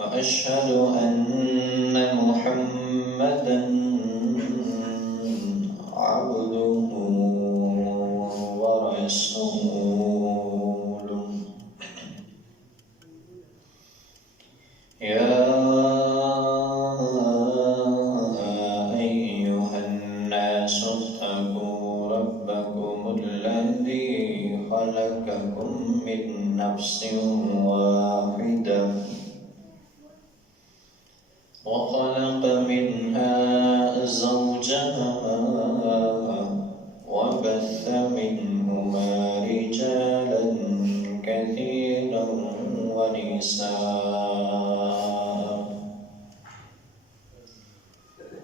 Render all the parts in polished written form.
وأشهد أن محمدا عبده ورسوله. يا أيها الناس اتقوا ربكم الذي خلقكم من نفس واحدة وخلق منها زوجها وبث منهما رجالا كثيرا ونساء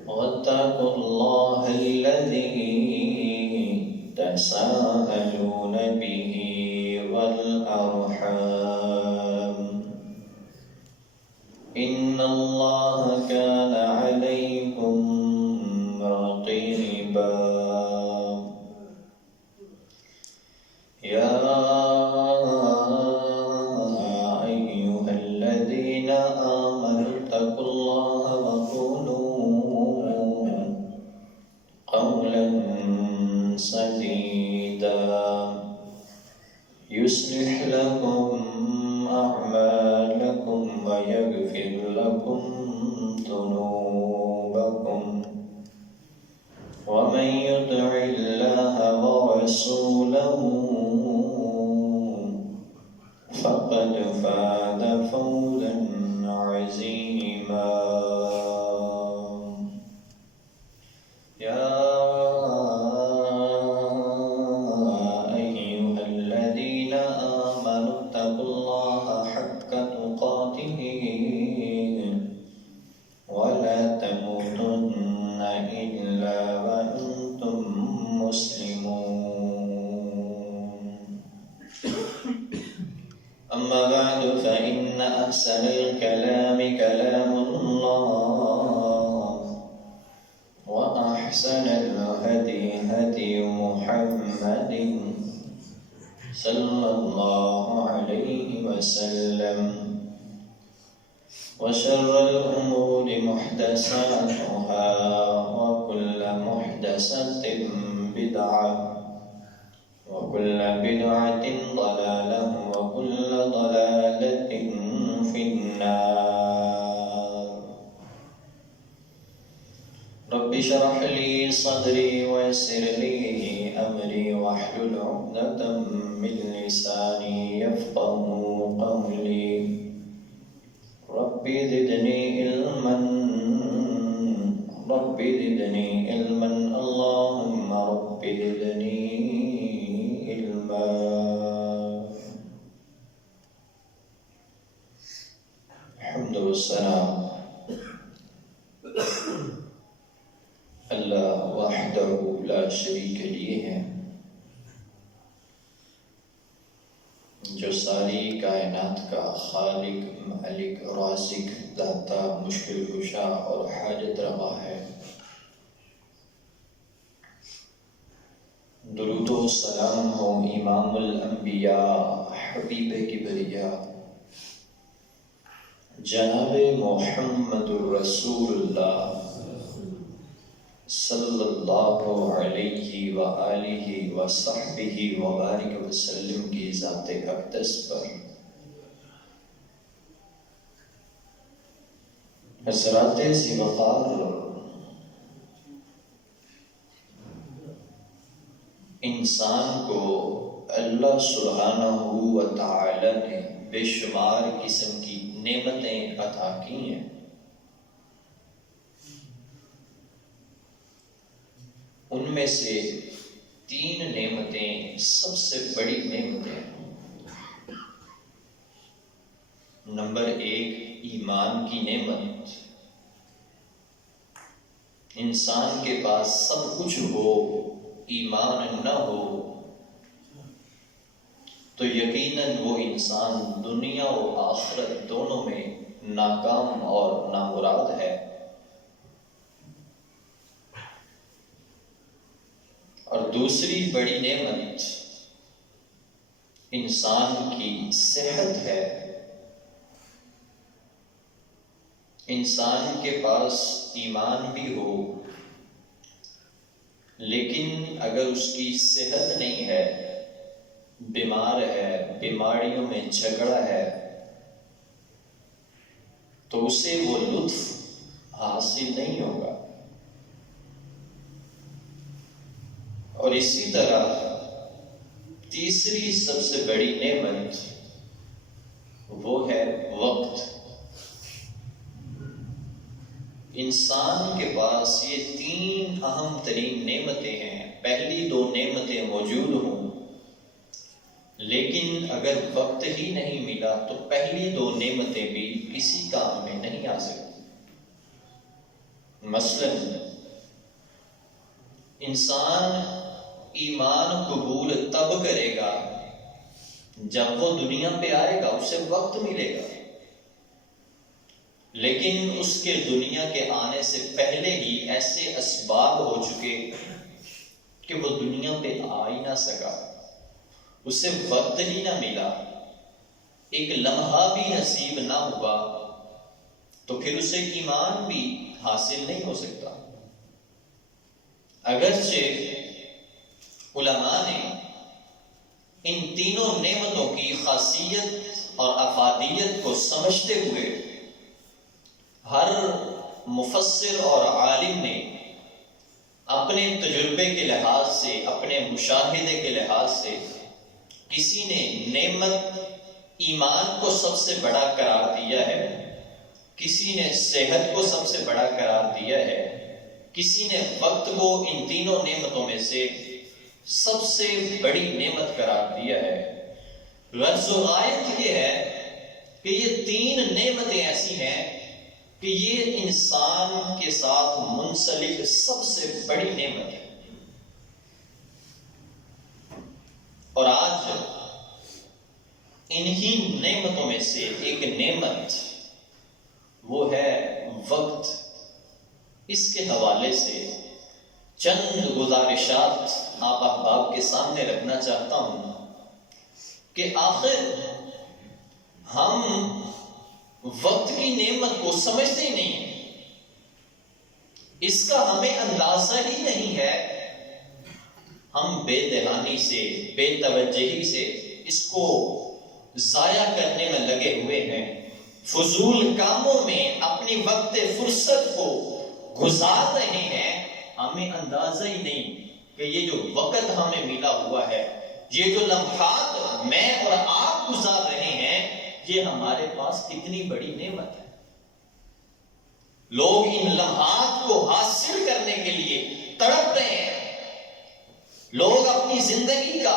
واتقوا الله الذي تساءلون به والأرحام إن الله كان عليكم رقيبا. يا أيها الذين آمنوا اتقوا الله وقولوا قولا سديدا يصلح لكم أعمالكم ويغفر لكم ذنوبكم ومن يطع الله ورسوله فقد فاز فوزا عظيما. يا أيها الذين آمنوا اتقوا الله حق تقاته ولا تموتن إلا وأنتم مسلمون. أما بعد فإن أحسن الكلام كلام الله وأحسن الهدي هدي محمد صلى الله عليه وسلم وشر الأمور محدثاتها وكل محدثة بدعة وكل بدعة ضلالة وكل ضلالة في النار. رب اشرح لي صدري ويسر لي أمري واحلل عقدة من لساني يفقهوا قولي. رب زدني علما اللهم رب زدني علما. الحمد والثناء اللہ وحدہ لا شریک لیے ہیں جو ساری کائنات کا خالق، مالک، رازق، داتا، مشکل کشا اور حاجت روا ہے. درود و سلام ہو امام الانبیاء حبیب کبریا جناب محمد الرسول اللہ صلی اللہ علیہ وآلہ وصحبہ وبارک وسلم کی ذات اقدس پر. حضرات ذوالفقار، انسان کو اللہ سبحانہ و تعالی نے بے شمار قسم کی نعمتیں عطا کی ہیں. ان میں سے 3 نعمتیں سب سے بڑی نعمتیں ہیں. نمبر 1 ایمان کی نعمت. انسان کے پاس سب کچھ ہو، ایمان نہ ہو تو یقیناً وہ انسان دنیا و آخرت دونوں میں ناکام اور نامراد ہے. اور دوسری بڑی نعمت انسان کی صحت ہے. انسان کے پاس ایمان بھی ہو لیکن اگر اس کی صحت نہیں ہے، بیمار ہے، بیماریوں میں جھگڑا ہے، تو اسے وہ لطف حاصل نہیں ہوگا۔ اور اسی طرح تیسری سب سے بڑی نعمت وہ ہے وقت۔ انسان کے پاس یہ تین اہم ترین نعمتیں ہیں۔ پہلی دو نعمتیں موجود ہوں لیکن اگر وقت ہی نہیں ملا تو پہلی دو نعمتیں بھی کسی کام میں نہیں آ سکتی۔ مثلا انسان ایمان قبول تب کرے گا جب وہ دنیا پہ آئے گا، اسے وقت ملے گا، لیکن اس کے دنیا کے آنے سے پہلے ہی ایسے اسباب ہو چکے کہ وہ دنیا پہ آ ہی نہ سکا، اسے وقت ہی نہ ملا، ایک لمحہ بھی نصیب نہ ہوا، تو پھر اسے ایمان بھی حاصل نہیں ہو سکتا۔ اگرچہ علماء نے ان تینوں نعمتوں کی خاصیت اور افادیت کو سمجھتے ہوئے ہر مفسر اور عالم نے اپنے تجربے کے لحاظ سے، اپنے مشاہدے کے لحاظ سے، کسی نے نعمت ایمان کو سب سے بڑا قرار دیا ہے، کسی نے صحت کو سب سے بڑا قرار دیا ہے، کسی نے وقت کو ان تینوں نعمتوں میں سے سب سے بڑی نعمت قرار دیا ہے۔ غرض و غایت یہ ہے کہ یہ تین نعمتیں ایسی ہیں کہ یہ انسان کے ساتھ منسلک سب سے بڑی نعمت ہے۔ اور آج انہی نعمتوں میں سے ایک نعمت وہ ہے وقت۔ اس کے حوالے سے چند گزارشات آپ احباب کے سامنے رکھنا چاہتا ہوں کہ آخر ہم وقت کی نعمت کو سمجھتے ہی نہیں ہیں، اس کا ہمیں اندازہ ہی نہیں ہے، ہم بے دہانی سے، بے توجہی سے اس کو ضائع کرنے میں لگے ہوئے ہیں، فضول کاموں میں اپنی وقت فرصت کو گزار رہے ہیں، ہمیں اندازہ ہی نہیں کہ یہ جو وقت ہمیں ملا ہوا ہے، یہ جو لمحات میں اور آپ گزار رہے ہیں، یہ ہمارے پاس کتنی بڑی نعمت ہے۔ لوگ ان لمحات کو حاصل کرنے کے لیے تڑپ رہے ہیں، لوگ اپنی زندگی کا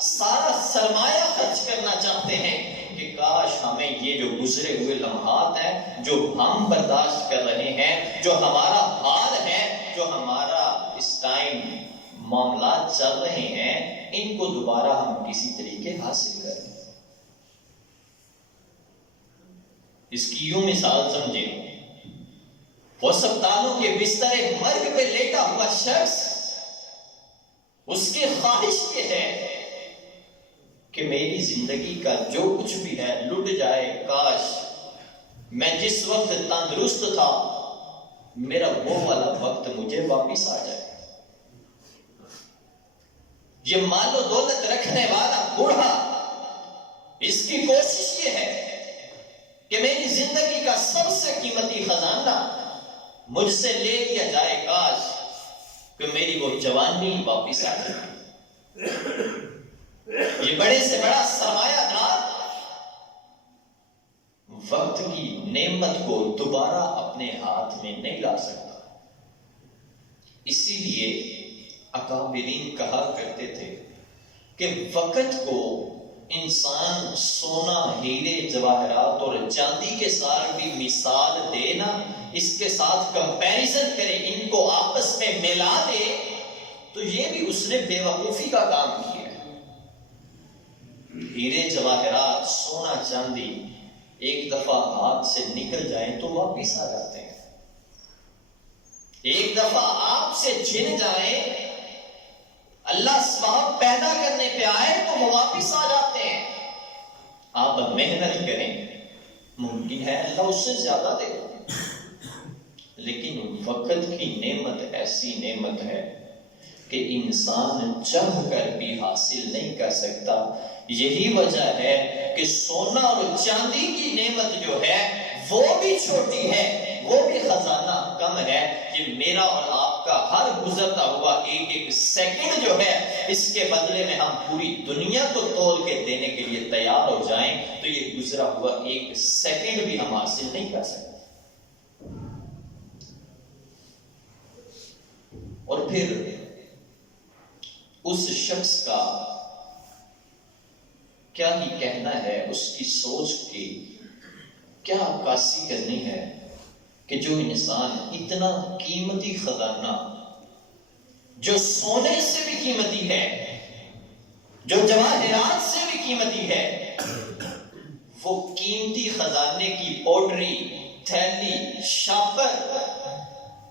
سارا سرمایہ خرچ کرنا چاہتے ہیں کہ کاش ہمیں یہ جو گزرے ہوئے لمحات ہیں، جو ہم برداشت کر رہے ہیں، جو ہمارا حال ہے، جو ہمارا اس ٹائم معاملات چل رہے ہیں، ان کو دوبارہ ہم کسی طریقے حاصل کریں۔ اس کی یوں مثال سمجھیں، وہ ہسپتالوں کے بستر مرگ پہ لیٹا ہوا شخص، اس کی خواہش یہ ہے کہ میری زندگی کا جو کچھ بھی ہے لٹ جائے، کاش میں جس وقت تندرست تھا میرا وہ والا وقت مجھے واپس آ جائے۔ یہ مال و دولت رکھنے والا بوڑھا، اس کی کوشش یہ ہے کہ میری زندگی کا سب سے قیمتی خزانہ مجھ سے لے لیا جائے، کاش کہ میری وہ جوانی واپس آ جائے۔ یہ بڑے سے بڑا سرمایہ دار وقت کی نعمت کو دوبارہ اپنے ہاتھ میں نہیں لا سکتا۔ اسی لیے اکابرین کہا کرتے تھے کہ وقت کو انسان سونا، ہیرے، جواہرات اور چاندی کے ساتھ بھی مثال دینا، اس کے ساتھ کمپیریزن کرے، ان کو آپس میں ملا دے، تو یہ بھی اس نے بے وقوفی کا کام کیا ہے۔ ہیرے، جواہرات، سونا، چاندی ایک دفعہ ہاتھ سے نکل جائیں تو واپس آ جاتے ہیں، ایک دفعہ آپ سے چھن جائیں، اللہ سبحانہ پیدا کرنے پہ آئے تو وہ واپس آ جاتے ہیں۔ آپ محنت کریں، ممکن ہے اللہ اس سے زیادہ دے گا، لیکن وقت کی نعمت ایسی نعمت ہے کہ انسان چاہ کر بھی حاصل نہیں کر سکتا. یہی وجہ ہے کہ سونا اور چاندی کی نعمت جو ہے وہ بھی چھوٹی ہے، وہ بھی خزانہ کم ہے. یہ میرا اور آپ کا ہر گزرتا ہوا ایک ایک سیکنڈ جو ہے، اس کے بدلے میں ہم پوری دنیا کو تول کے دینے کے لیے تیار ہو جائیں تو یہ گزرا ہوا ایک سیکنڈ بھی ہم حاصل نہیں کر سکتے. اور پھر اس شخص کا کیا ہی کہنا ہے، اس کی سوچ کی کیا عکاسی کرنی ہے کہ جو انسان اتنا قیمتی خزانہ جو سونے سے بھی قیمتی ہے، جو جواہرات سے بھی قیمتی ہے، وہ قیمتی خزانے کی پوٹری، تھیلی، شاپر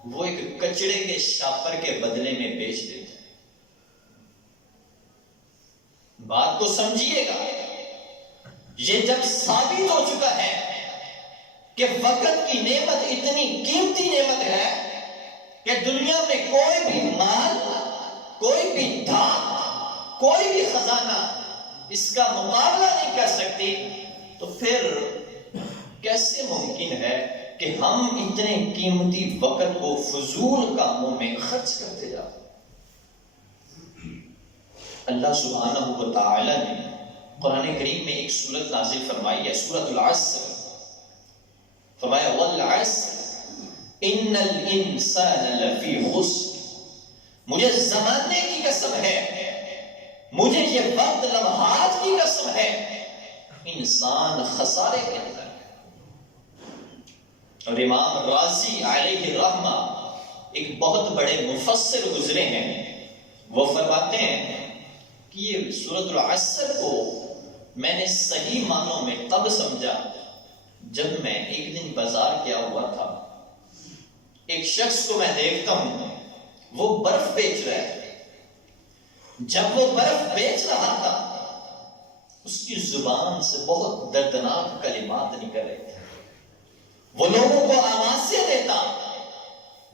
وہ ایک کچڑے کے شاپر کے بدلے میں بیچ دیتے ہیں. بات کو سمجھیے گا. یہ جب ثابت ہو چکا ہے کہ وقت کی نعمت اتنی قیمتی نعمت ہے کہ دنیا میں کوئی بھی مال، کوئی بھی دھات، کوئی بھی خزانہ اس کا مقابلہ نہیں کر سکتی، تو پھر کیسے ممکن ہے کہ ہم اتنے قیمتی وقت کو فضول کاموں میں خرچ کرتے جا رہے ہیں؟ اللہ سبحانہ و تعالی نے قرآن کریم میں ایک سورت نازل فرمائی ہے، سورۃ العصر. فرمایا والعصر ان الانسان لفی خسر. مجھے زمانے کی قسم ہے، مجھے یہ وقت لمحات کی قسم ہے، انسان خسارے کے اندر ہے. اور امام رازی علیہ الرحمہ ایک بہت بڑے مفسر گزرے ہیں، وہ فرماتے ہیں کہ یہ سورۃ العصر کو میں نے صحیح معنوں میں تب سمجھا جب میں ایک دن بازار گیا ہوا تھا. ایک شخص کو میں دیکھتا ہوں وہ برف بیچ رہا ہے. جب وہ برف بیچ رہا تھا اس کی زبان سے بہت دردناک کلمات نکل رہے تھے. وہ لوگوں کو آوازیں دیتا،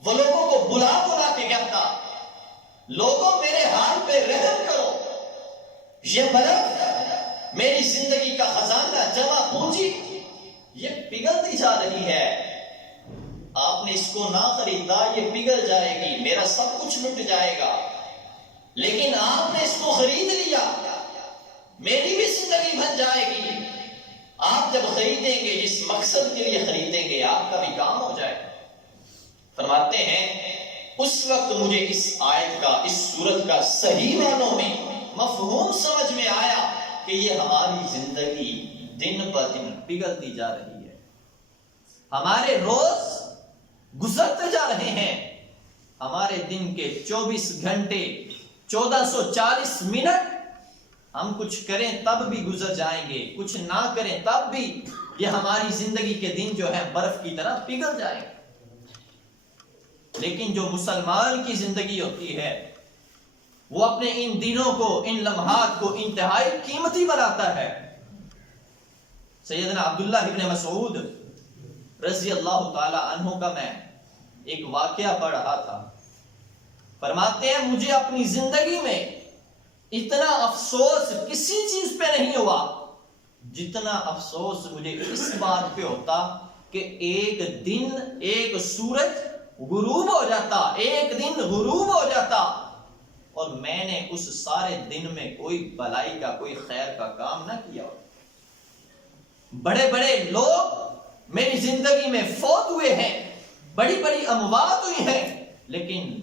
وہ لوگوں کو بلا بلا کے کہتا لوگوں میرے حال پہ رحم کرو، یہ برف میری زندگی کا خزانہ جمع پونجی یہ پگھلتی جا رہی ہے، آپ نے اس کو نہ خریدا یہ پگھل جائے گی، میرا سب کچھ لٹ جائے گا، لیکن آپ نے اس کو خرید لیا میری بھی زندگی بن جائے گی. آپ جب خریدیں گے جس مقصد کے لیے خریدیں گے آپ کا بھی کام ہو جائے گا. فرماتے ہیں اس وقت مجھے اس آیت کا، اس سورت کا صحیح معنوں میں مفہوم سمجھ میں آیا کہ یہ ہماری زندگی دن پر دن پگھلتی جا رہی ہے. ہمارے روز گزرتے جا رہے ہیں، ہمارے دن کے 24 گھنٹے 1440 منٹ ہم کچھ کریں تب بھی گزر جائیں گے، کچھ نہ کریں تب بھی یہ ہماری زندگی کے دن جو ہے برف کی طرح پگھل جائیں گے. لیکن جو مسلمان کی زندگی ہوتی ہے وہ اپنے ان دنوں کو، ان لمحات کو انتہائی قیمتی بناتا ہے. سیدنا عبداللہ ابن مسعود رضی اللہ تعالی عنہ کا میں ایک واقعہ پڑھ رہا تھا. فرماتے ہیں مجھے اپنی زندگی میں اتنا افسوس کسی چیز پہ نہیں ہوا جتنا افسوس مجھے اس بات پہ ہوتا کہ ایک دن ایک سورج غروب ہو جاتا، ایک دن غروب ہو جاتا اور میں نے اس سارے دن میں کوئی بھلائی کا، کوئی خیر کا کام نہ کیا. بڑے بڑے لوگ میری زندگی میں فوت ہوئے ہیں، بڑی بڑی اموات ہوئی ہیں، لیکن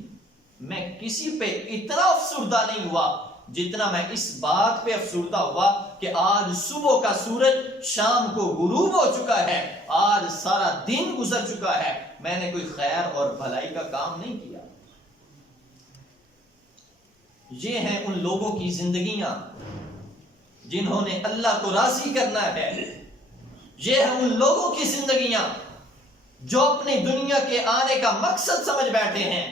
میں کسی پہ اتنا افسردہ نہیں ہوا جتنا میں اس بات پہ افسردہ ہوا کہ آج صبح کا سورج شام کو غروب ہو چکا ہے، آج سارا دن گزر چکا ہے، میں نے کوئی خیر اور بھلائی کا کام نہیں کیا. یہ ہیں ان لوگوں کی زندگیاں جنہوں نے اللہ کو راضی کرنا ہے. یہ ہیں ان لوگوں کی زندگیاں جو اپنی دنیا کے آنے کا مقصد سمجھ بیٹھے ہیں،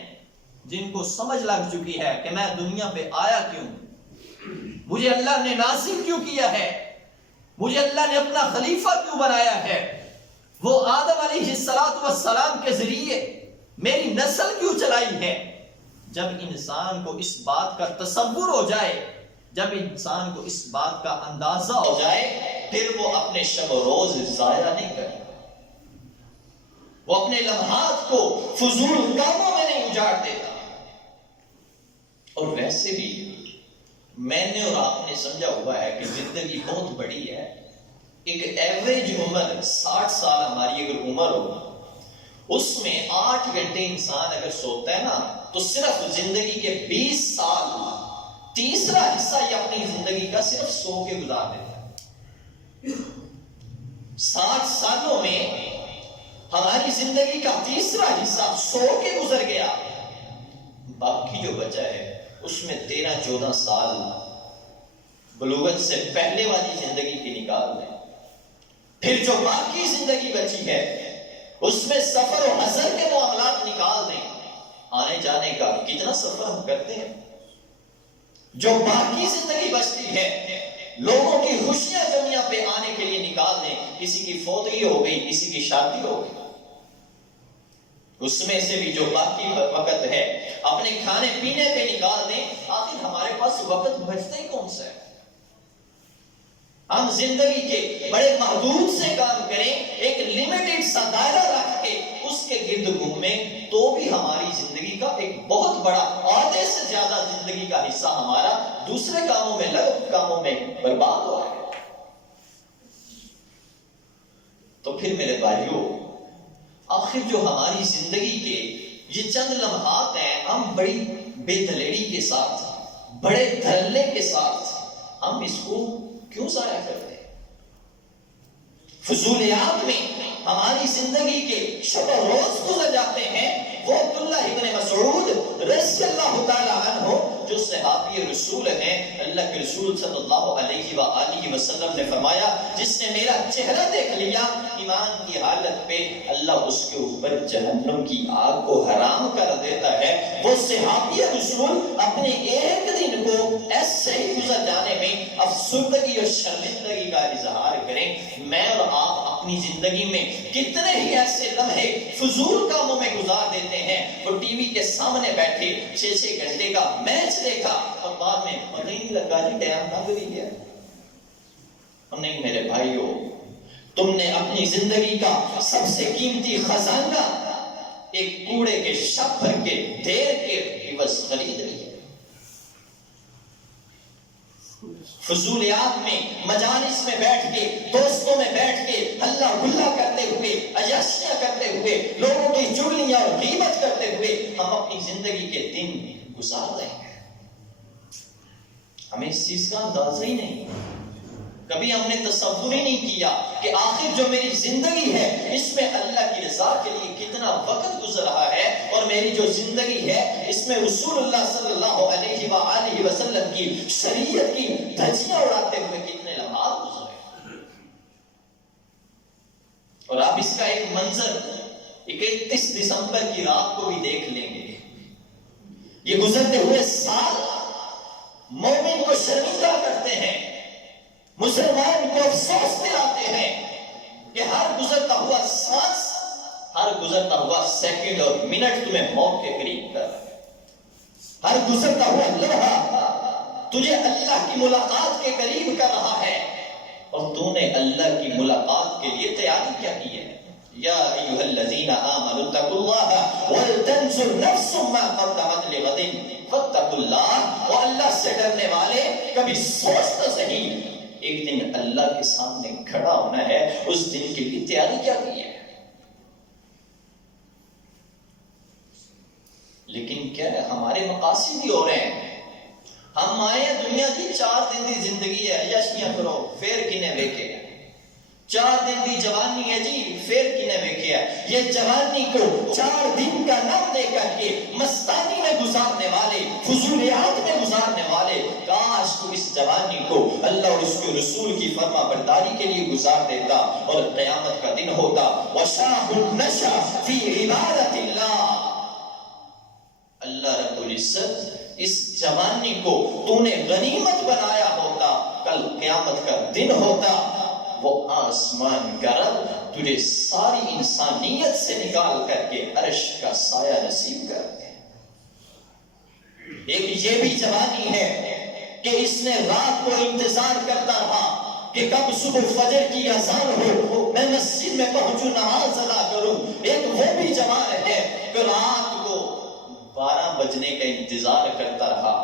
جن کو سمجھ لگ چکی ہے کہ میں دنیا پہ آیا کیوں، مجھے اللہ نے نازل کیوں کیا ہے، مجھے اللہ نے اپنا خلیفہ کیوں بنایا ہے. وہ آدم علیہ السلام کے ذریعے میری نسل کیوں چلائی ہے؟ جب انسان کو اس بات کا تصور ہو جائے، جب انسان کو اس بات کا اندازہ ہو جائے، پھر وہ اپنے شب و روز ضائع نہیں کرے، وہ اپنے لمحات کو فضول کاموں میں نہیں اجاڑ دیتا۔ اور ویسے بھی میں نے اور آپ نے سمجھا ہوا ہے کہ زندگی بہت بڑی ہے۔ ایک ایوریج عمر 60 سال ہماری اگر عمر ہو، اس میں 8 گھنٹے انسان اگر سوتا ہے نا، تو صرف زندگی کے 20 سال، تیسرا حصہ یہ اپنی زندگی کا صرف سو کے گزار دیتا ہے۔ 60 سالوں میں ہماری زندگی کا تیسرا حصہ سو کے گزر گیا، باقی جو بچا ہے اس میں 13-14 سال بلوغت سے پہلے والی زندگی کی نکال دیں۔ پھر جو باقی زندگی بچی ہے اس میں سفر و حضر کے معاملات نکال دیں، آنے جانے کا کتنا سفر ہم کرتے ہیں۔ جو باقی زندگی بچتی ہے لوگوں کی خوشیاں دنیا پہ آنے کے لیے نکال دیں، کسی کی فوتگی ہو گئی، کسی کی شادی ہو گئی، اس میں سے بھی جو باقی وقت ہے اپنے کھانے پینے پہ نکال دیں۔ آخر ہمارے پاس وقت بچتا ہی کون سا ہے؟ ہم زندگی کے بڑے محدود سے کام کریں، ایک لمیٹڈ سا دائرہ رکھ کے اس کے گرد گھومیں، تو بھی ہماری زندگی کا ایک بہت بڑا، آدھے سے زیادہ زندگی کا حصہ ہمارا دوسرے کاموں میں، لغو کاموں میں برباد ہوا ہے۔ تو پھر میرے بھائیوں، آخر جو ہماری زندگی کے یہ چند لمحات ہیں، ہم بڑی بے دلیری کے ساتھ، بڑے دھڑلے کے ساتھ ہم اس کو کیوں ضائع کرتے ہیں؟ فضولیات میں ہماری زندگی کے شب و روز گزر جاتے ہیں۔ وہ عبداللہ ابن مسعود رضی اللہ تعالیٰ عنہ جو صحابی رسول ہیں، اللہ کے رسول صلی اللہ علیہ وآلہ وسلم نے فرمایا، جس نے میرا چہرہ دیکھ لیا ایمان کی حالت پہ، اللہ اس کے اوپر جہنم کی آگ کو حرام کر دیتا ہے۔ وہ صحابی رسول اپنے ایک دن کو ایسے ہی گزر جانے میں افسردگی اور شرمندگی کا اظہار کریں۔ میں اور آپ اپنی زندگی میں کتنے ہی ایسے لمحے فضول کاموں میں گزار دیتے ہیں۔ وہ ٹی وی کے سامنے بیٹھے 6-6 گھنٹے کا میچ دیکھا اور بعد میں پتہ ہی نہیں لگا جی ٹائم کہاں گزر گیا۔ نہیں میرے بھائیوں، تم نے اپنی زندگی کا سب سے قیمتی خزانہ ایک کوڑے کے شب بھر کے دیر کے عوض خرید لیا۔ فضولیات میں، مجالس میں بیٹھ کے، دوستوں میں بیٹھ کے ہلا گلا کرتے ہوئے، عیاشیاں کرتے ہوئے، لوگوں کی چغلیاں اور غیبت کرتے ہوئے ہم اپنی زندگی کے دن گزار رہے ہیں۔ ہمیں اس چیز کا اندازہ ہی نہیں، کبھی ہم نے تصور ہی نہیں کیا کہ آخر جو میری زندگی ہے اس میں اللہ کی رضا کے لیے کتنا وقت گزر رہا ہے، اور میری جو زندگی ہے اس میں رسول اللہ صلی اللہ علیہ وآلہ وسلم کی شریعت کی دھجیاں اڑاتے ہوئے کتنے لمحات گزرے۔ اور آپ اس کا ایک منظر 31 دسمبر کی رات کو بھی دیکھ لیں گے۔ یہ گزرتے ہوئے سال مومن کو شرمندہ کرتے ہیں، مسلمان کو افسوس دلاتے ہیں کہ ہر گزرتا ہوا سانس، ہر گزرتا ہوا سیکنڈ اور منٹ تمہیں موت کے قریب کر رہا ہے۔ ہر گزرتا ہوا لمحہ تجھے اللہ کی ملاقات کے قریب کر رہا ہے، اور تو نے اللہ کی ملاقات کے لیے تیاری کیا کی ہے؟ یا ایھا الذین آمنوا اتقوا اللہ ولتنظر نفس ما قدمت لغد فاتقوا اللہ۔ اور اللہ سے ڈرنے والے کبھی سوچ تو صحیح، ایک دن اللہ کے سامنے کھڑا ہونا ہے، اس دن کے لیے تیاری کیا کی ہے؟ لیکن کیا ہے، ہمارے مقاصد ہی ہو رہے ہیں۔ ہم آئے دنیا کی 4 دن کی زندگی ہے، عیاشیاں کرو، پھر کنے ویکھے 4 دن کی جوانی ہے جی، پھر کنے ویکھے ہے۔ یہ جوانی کو 4 دن کا نام دے کر کے مستانی میں گزارنے والے، فضولیات میں گزارنے والے، کاش تو اس جوانی کو اللہ اور اس کے رسول کی فرما برداری کے لیے گزار دیتا، اور قیامت کا دن ہوتا وَشَاهُ النَّشَى فِي عِبَادَةِ اللَّهِ۔ اللہ رب العزت اس جوانی کو تو نے غنیمت بنایا ہوتا، کل قیامت کا دن ہوتا، وہ آسمان کا رب تجھے ساری انسانیت سے نکال کر کے عرش کا سایہ نصیب کر دے۔ ایک یہ بھی جوانی ہے کہ اس نے رات کو انتظار کرتا رہا کہ کب صبح فجر کی اذان ہو، میں مسجد میں پہنچوں، نماز ادا کروں۔ ایک وہ بھی جوان ہے کہ رات کو 12 بجنے کا انتظار کرتا رہا،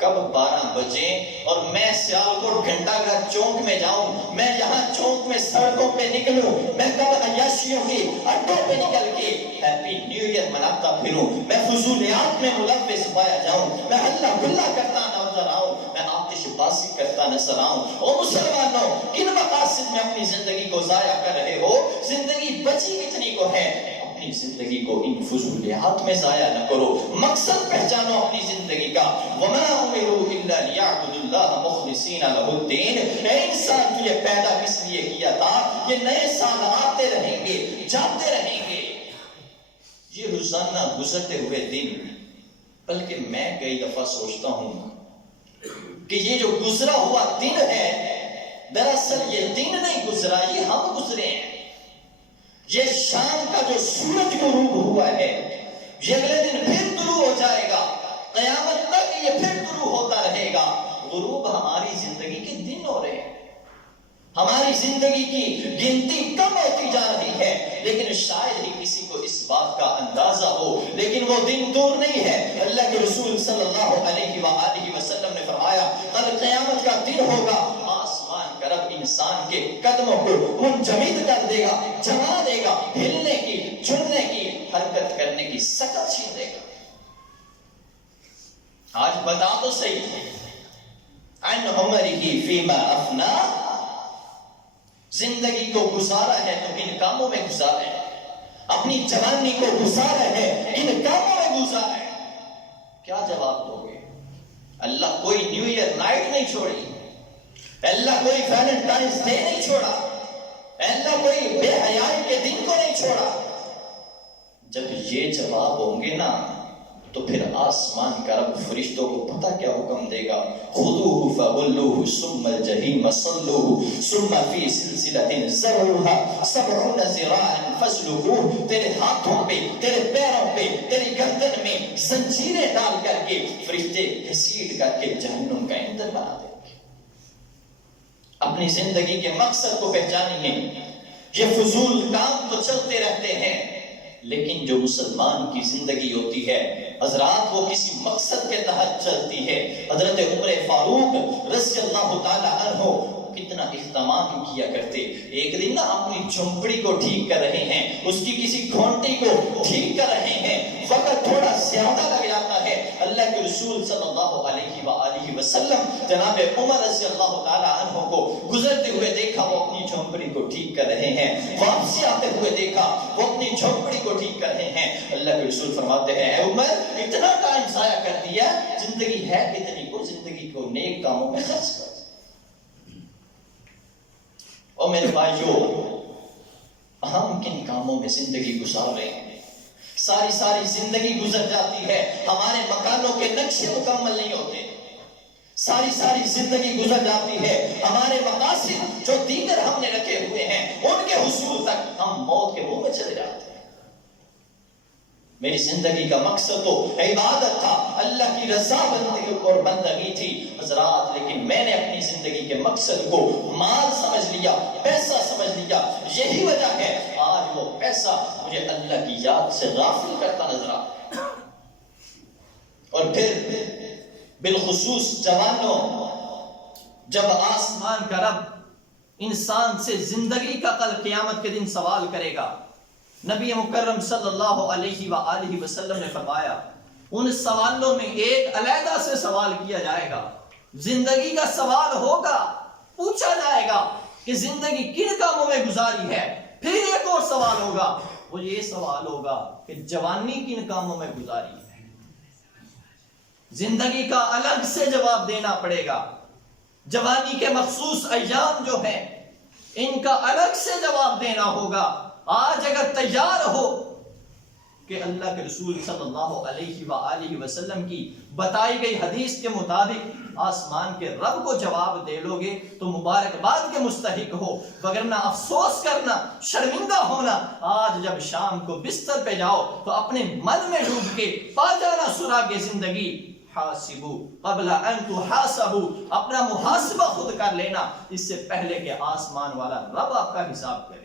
کب 12 بجے اور میں سیالکوٹ گھنٹہ گھر چوک میں جاؤں، میں یہاں چوک میں سڑکوں پہ نکلوں، میں کب عیاشیوں کی اڈوں پہ نکل کے ہیپی نیو ایئر مناتا پھروں، میں فضولیات میں ملوث پایا جاؤں، میں ہلا گلا کرتا نظر آؤں، میں آتش بازی کرتا نظر آؤں۔ او مسلمانوں، کن مقاصد میں اپنی زندگی کو ضائع کر رہے ہو؟ زندگی بچی کتنی کو ہے؟ اپنی زندگی کو ان فضولیات میں ضائع نہ کرو، مقصد پہچانو اپنی زندگی کا۔ وَمَا أُمِرُوا إِلَّا لِيَعْبُدُوا اللَّهَ مُخْلِصِينَ لَهُ الدِّينَ۔ اے انسان، تجھے پیدا کس لیے کیا تھا؟ یہ نئے سال آتے رہیں گے، جاتے رہیں گے، یہ روزانہ گزرتے ہوئے دن، بلکہ میں کئی دفعہ سوچتا ہوں کہ یہ جو گزرا ہوا دن ہے، دراصل یہ دن نہیں گزرا، یہ ہم گزرے ہیں۔ یہ شام کا جو سورج غروب ہوا ہے، یہ اگلے دن پھر طلوع ہو جائے گا، قیامت تک یہ پھر طلوع ہوتا رہے گا۔ غروب ہماری زندگی کے دن ہو رہے ہیں، ہماری زندگی کی گنتی کم ہوتی جا رہی ہے، لیکن شاید ہی کسی کو اس بات کا اندازہ ہو، لیکن وہ دن دور نہیں ہے۔ اللہ کے رسول صلی اللہ علیہ وآلہ وسلم نے فرمایا، کل قیامت کا دن ہوگا، آسمان کا رب انسان کے قدموں کو منجمد کر دے گا، جما دے گا، ہلنے کی، چلنے کی، حرکت کرنے کی سکت چھین دے گا۔ آج بتا تو صحیح، عن عمرہ فیما افنا، زندگی کو گزارا ہے تو کن کاموں میں گزارا ہے؟ اپنی جوانی کو گزارا ہے، ان کاموں میں گزارا ہے؟ کیا جواب دو گے؟ اللہ کوئی نیو ایئر نائٹ نہیں چھوڑی، اللہ کوئی ویلنٹائنز ڈے نہیں چھوڑا، اللہ کوئی بے حیائی کے دن کو نہیں چھوڑا۔ جب یہ جواب ہوں گے نا تو پھر آسمان کا رب فرشتوں کو پتہ کیا حکم دے گا، خذوہ فغلوہ ثم الجحیم صلوہ ثم فی سلسلۃ ذرعها 70 ذراعا فاسلکوہ۔ تیرے ہاتھوں پہ، تیرے پیروں پہ، تیری گردن میں زنجیریں ڈال کر کے فرشتے گھسیٹ کر کے جہنم کا ایندھن بنا دیں گے۔ اپنی زندگی کے مقصد کو پہچانیے۔ یہ فضول کام تو چلتے رہتے ہیں، لیکن جو مسلمان کی زندگی ہوتی ہے حضرات، وہ کسی مقصد کے تحت چلتی ہے۔ حضرت عمر فاروق رضی اللہ تعالی عنہ کتنا اہتمام کیا کرتے۔ ایک دن نا اپنی جھونپڑی کو ٹھیک کر رہے ہیں، اس کی کسی گھونٹی کو ٹھیک کر رہے ہیں، وقت تھوڑا زیادہ لگ جاتا ہے۔ اللہ کے رسول صلی اللہ علیہ وآلہ وسلم جناب عمر رضی اللہ تعالی عنہ کو گزرتے ہوئے دیکھا، وہ اپنی جھونپڑی کو ٹھیک کر رہے ہیں۔ واپسی آتے ہوئے دیکھا، وہ اپنی جھونپڑی کو ٹھیک کر رہے ہیں۔ اللہ کے رسول فرماتے ہیں، اے عمر، اتنا ٹائم ضائع کر دیا، زندگی ہے کتنی کو، زندگی کو نیک کاموں میں خرچ کر۔ اور میرے بھائیو، ہم کن کاموں میں زندگی گزار رہے ہیں؟ ساری زندگی گزر جاتی ہے، ہمارے مکانوں کے نقشے مکمل نہیں ہوتے۔ ساری زندگی گزر جاتی ہے، ہمارے مقاصد جو دیگر ہم نے رکھے ہوئے ہیں ان کے حصول تک ہم موت کے منہ میں چلے جاتے ہیں۔ میری زندگی کا مقصد تو عبادت تھا، اللہ کی رضا بندگی اور بندگی تھی حضرات، لیکن میں نے اپنی زندگی کے مقصد کو مال سمجھ لیا، پیسہ سمجھ لیا۔ یہی وجہ ہے آج وہ پیسہ مجھے اللہ کی یاد سے غافل کرتا نظر آتا ہے۔ اور پھر بالخصوص جوانوں، جب آسمان کا رب انسان سے زندگی کا کل قیامت کے دن سوال کرے گا، نبی مکرم صلی اللہ علیہ وآلہ وسلم نے فرمایا، ان سوالوں میں ایک علیحدہ سے سوال کیا جائے گا، زندگی کا سوال ہوگا، پوچھا جائے گا کہ زندگی کن کاموں میں گزاری ہے۔ پھر ایک اور سوال ہوگا، وہ یہ سوال ہوگا کہ جوانی کن کاموں میں گزاری ہے۔ زندگی کا الگ سے جواب دینا پڑے گا، جوانی کے مخصوص ایام جو ہیں ان کا الگ سے جواب دینا ہوگا۔ آج اگر تیار ہو کہ اللہ کے رسول صلی اللہ علیہ وآلہ وسلم کی بتائی گئی حدیث کے مطابق آسمان کے رب کو جواب دے لو گے تو مبارکباد کے مستحق ہو، وگرنہ افسوس کرنا، شرمندہ ہونا۔ آج جب شام کو بستر پہ جاؤ تو اپنے من میں ڈوب کے پا جانا سراغ زندگی۔ حاسبو قبل ان تحاسبو، اپنا محاسبہ خود کر لینا اس سے پہلے کہ آسمان والا رب آپ کا حساب کرے۔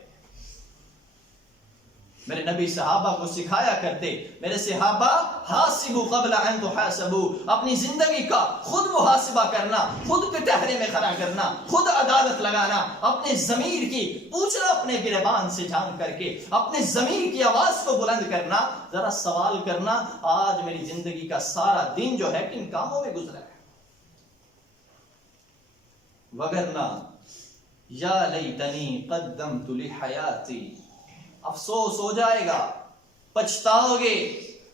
میرے نبی صحابہ کو سکھایا کرتے، میرے صحابہ حاسبو قبل ان تحاسبو، اپنی زندگی کا خود محاسبہ کرنا، خود کٹہرے میں کھڑا کرنا، خود عدالت لگانا، اپنے ضمیر کی پوچھنا، اپنے گریبان سے جان کر کے اپنے ضمیر کی آواز کو بلند کرنا، ذرا سوال کرنا آج میری زندگی کا سارا دن جو ہے کن کاموں میں گزرا ہے۔ وگرنہ یا لیتنی قدمت لحیاتی، افسوس ہو جائے گا، پچھتاؤ گے۔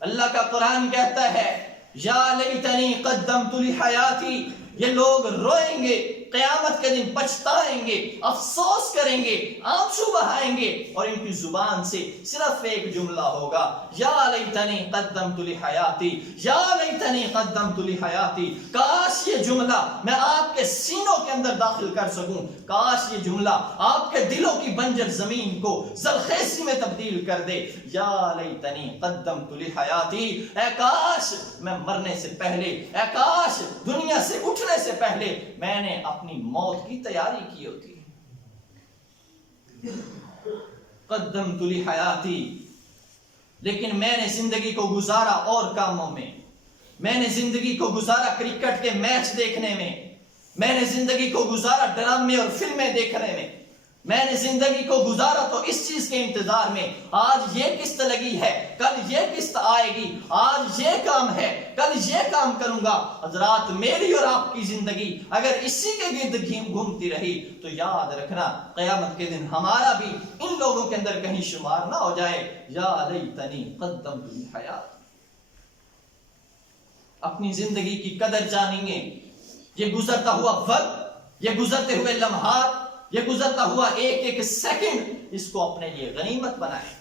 اللہ کا قرآن کہتا ہے یا لیتنی قدمت لحیاتی، یہ لوگ روئیں گے قیامت کے دن، پچھتائیں گے، افسوس کریں گے، آنسو بہائیں گے، اور ان کی زبان سے صرف ایک جملہ ہوگا یا لیتنی قدمت لحیاتی، یا لیتنی قدمت لحیاتی۔ کاش یہ جملہ میں آپ کے سینوں کے اندر داخل کر سکوں، کاش یہ جملہ آپ کے دلوں کی بنجر زمین کو زرخیزی میں تبدیل کر دے۔ یا لیتنی قدمت لحیاتی، اے کاش میں مرنے سے پہلے، اے کاش دنیا سے اٹھنے سے پہلے میں نے اپنی موت کی تیاری کی ہوتی۔ قدمت لحیاتی، لیکن میں نے زندگی کو گزارا اور کاموں میں، میں نے زندگی کو گزارا کرکٹ کے میچ دیکھنے میں نے زندگی کو گزارا ڈرامے اور فلمیں دیکھنے میں نے زندگی کو گزارا تو اس چیز کے انتظار میں، آج یہ قسط لگی ہے، کل یہ قسط آئے گی، آج یہ کام ہے، کل یہ کام کروں گا۔ حضرات میری اور آپ کی زندگی اگر اسی کے گرد گھومتی رہی تو یاد رکھنا قیامت کے دن ہمارا بھی ان لوگوں کے اندر کہیں شمار نہ ہو جائے۔ یا لیتنی قدمت لحیاتی، اپنی زندگی کی قدر جانیں، یہ گزرتا ہوا وقت، یہ گزرتے ہوئے لمحات، یہ گزرتا ہوا ایک ایک سیکنڈ، اس کو اپنے لیے غنیمت بنائیں،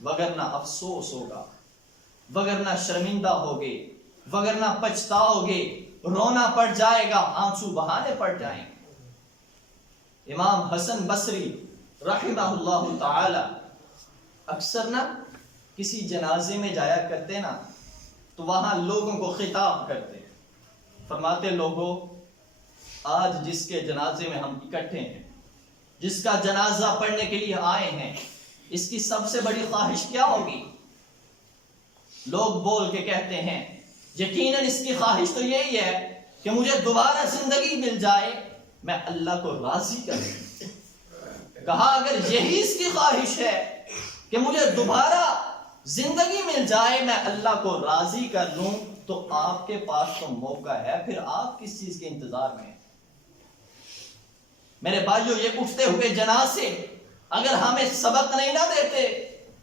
وگرنہ افسوس ہوگا، وگرنہ شرمندہ ہوگے، وگرنہ پچھتاؤ گے، رونا پڑ جائے گا، آنسو بہانے پڑ جائیں گے۔ امام حسن بصری رحمہ اللہ تعالی اکثر نا کسی جنازے میں جایا کرتے نا تو وہاں لوگوں کو خطاب کرتے، فرماتے لوگوں آج جس کے جنازے میں ہم اکٹھے ہیں، جس کا جنازہ پڑھنے کے لیے آئے ہیں، اس کی سب سے بڑی خواہش کیا ہوگی؟ لوگ بول کے کہتے ہیں یقیناً اس کی خواہش تو یہی ہے کہ مجھے دوبارہ زندگی مل جائے، میں اللہ کو راضی کروں۔ کہا اگر یہی اس کی خواہش ہے کہ مجھے دوبارہ زندگی مل جائے، میں اللہ کو راضی کر لوں، تو آپ کے پاس تو موقع ہے، پھر آپ کس چیز کے انتظار میں ہیں؟ میرے بھائیو، یہ اٹھتے ہوئے جنازے اگر ہمیں سبق نہیں نہ دیتے،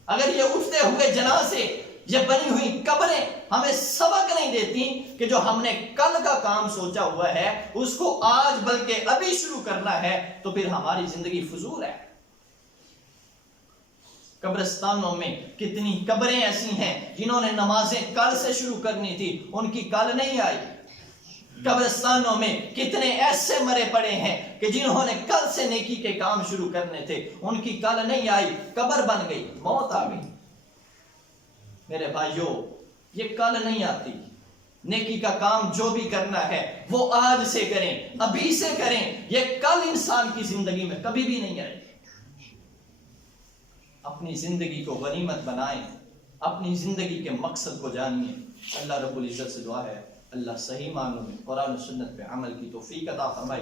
اگر یہ اٹھتے ہوئے جنازے، یہ بنی ہوئی قبریں ہمیں سبق نہیں دیتی کہ جو ہم نے کل کا کام سوچا ہوا ہے اس کو آج بلکہ ابھی شروع کرنا ہے، تو پھر ہماری زندگی فضول ہے۔ قبرستانوں میں کتنی قبریں ایسی ہیں جنہوں نے نمازیں کل سے شروع کرنی تھی، ان کی کل نہیں آئی۔ قبرستانوں میں کتنے ایسے مرے پڑے ہیں کہ جنہوں نے کل سے نیکی کے کام شروع کرنے تھے، ان کی کل نہیں آئی، قبر بن گئی، موت آ گئی۔ میرے بھائیو، یہ کل نہیں آتی، نیکی کا کام جو بھی کرنا ہے وہ آج سے کریں، ابھی سے کریں، یہ کل انسان کی زندگی میں کبھی بھی نہیں آئے۔ اپنی زندگی کو غنیمت بنائیں، اپنی زندگی کے مقصد کو جانیے۔ اللہ رب العزت سے دعا ہے اللہ صحیح معنوں میں قرآن و سنت پہ عمل کی توفیق عطا فرمائے۔